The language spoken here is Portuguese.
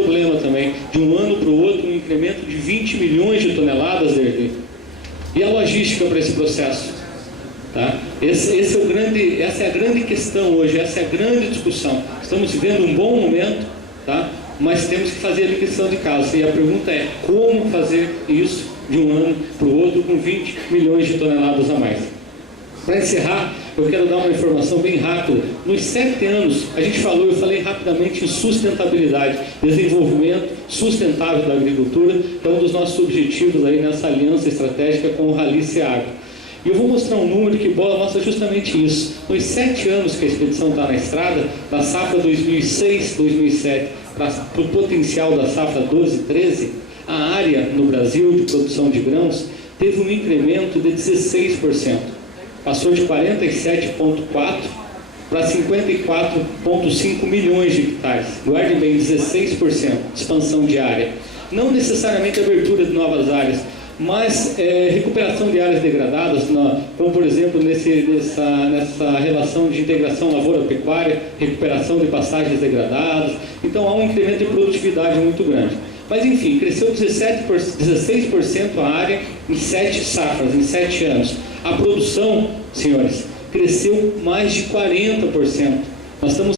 problema também, de um ano para o outro, um incremento de 20 milhões de toneladas, Derli. E a logística para esse processo? Tá? Essa é a grande questão hoje, essa é a grande discussão. Estamos vivendo um bom momento, tá? Mas temos que fazer a lição de casa. E a pergunta é, como fazer isso de um ano para o outro com 20 milhões de toneladas a mais? Para encerrar, eu quero dar uma informação bem rápida. Nos 7 anos, eu falei rapidamente em sustentabilidade, desenvolvimento sustentável da agricultura, que é um dos nossos objetivos aí nessa aliança estratégica com o Rally Seagro. E eu vou mostrar um número que mostra justamente isso. Nos 7 anos que a expedição está na estrada, da safra 2006-2007 para o potencial da safra 12-13, a área no Brasil de produção de grãos teve um incremento de 16%. Passou de 47,4 para 54,5 milhões de hectares. Guarde bem, 16% de expansão de área. Não necessariamente abertura de novas áreas, mas recuperação de áreas degradadas, como por exemplo nessa relação de integração lavoura-pecuária, recuperação de passagens degradadas. Então há um incremento de produtividade muito grande. Mas enfim, cresceu 16% a área em 7 safras, em 7 anos. A produção, senhores, cresceu mais de 40%. Nós estamos